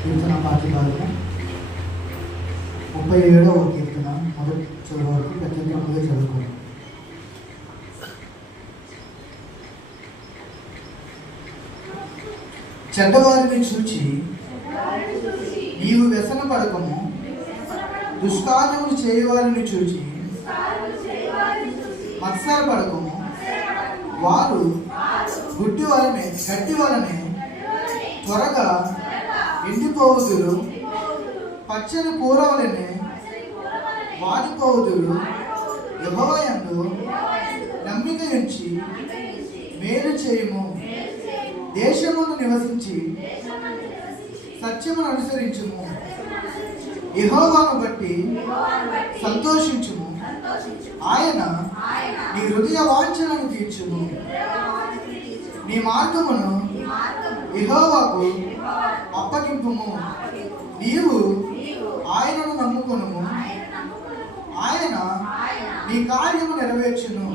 కీర్తన పాఠ్యభాగం 37వ కీర్తన మొదటి చివరి వరకు ప్రత్యేకంగా చదువుకోండి. చెడ్డవారిని చూచి నీవు వ్యసన పడకము, దుష్కార్యములు చేయవారిని చూచి మత్సర పడకము. వారు గట్టి వలనే త్వరగా ఎండిపోవుదురు, పచ్చని కూర వలనే వాడిపోవుదురు. యెహోవా యందు నమ్మిక ఉంచి మేలు చేయుము, దేశమును నివసించి సత్యమును అనుసరించుము. యెహోవాను బట్టి సంతోషించుము, ఆయన నీ హృదయ వాంఛలను తీర్చుము. నీ మార్గమును యెహోవాకు అప్పగింపుము, నీవు ఆయనను నమ్ముకొనుము. ఆయన నీ కార్యము నెరవేర్చును.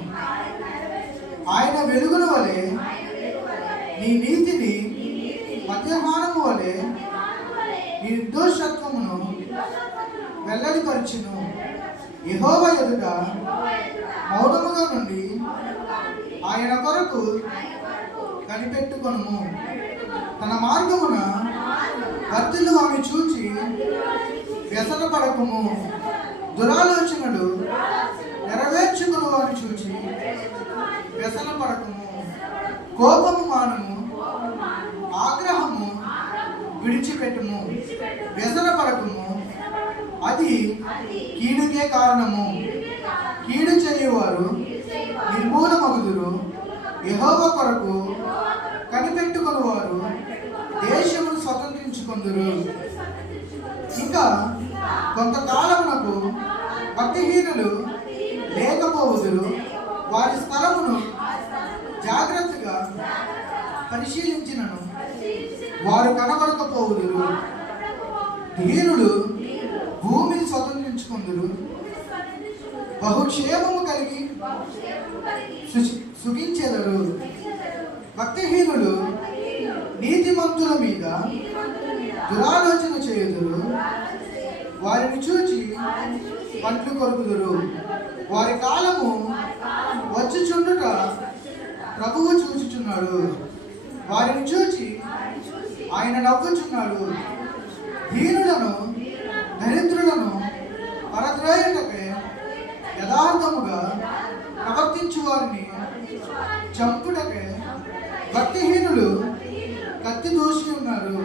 ఆయన వెలుగుల వలె నీ నీతిని, మధ్యాహ్నము వలె నీ నిర్దోషత్వమును వెల్లడిపరచును. యెహోవా ఎదుట మౌనముగా నుండి ఆయన కొరకు కనిపెట్టుకొనుము. తన మార్గమున వర్తిల్లు ఆమె చూచి వ్యసన పడకము. దురాలోచనలు నెరవేర్చుకును అని చూచి వ్యసన పడకము. కోపము మానము, ఆగ్రహము విడిచిపెట్టుము. వ్యసన పడకము, అది కీడుకే కారణము. కీడు చేయువారు నిర్మూలమగుదురు. యెహోవా కొరకు కనిపెట్టుకుని వారు దేశమును స్వతంత్రించుకొందురు. ఇంకా కొంతకాలమునకు భక్తిహీనులు లేకపోవుదురు. వారి స్థలమును జాగ్రత్తగా పరిశీలించినను వారు కనబడకపోవుదురు. ధీరులు భూమిని స్వతంత్రించుకొందురు, బహుక్షేమము కలిగి సుఖించెదరు. భక్తిహీనులు నీతిమంతుల మీద దురాలోచన చేయుదురు. వారిని చూచి పండ్లు కొరుకుదురు. వారి కాలము వచ్చుచుండుట ప్రభువు చూచుచున్నాడు. వారిని చూచి ఆయన నవ్వుచున్నాడు. దీనులను దరిద్రులను పరద్రోయుటకై యథార్థముగా ప్రవర్తించు వారిని చంపుటకై భక్తిహీనులు కత్తి దూసి ఉన్నారు.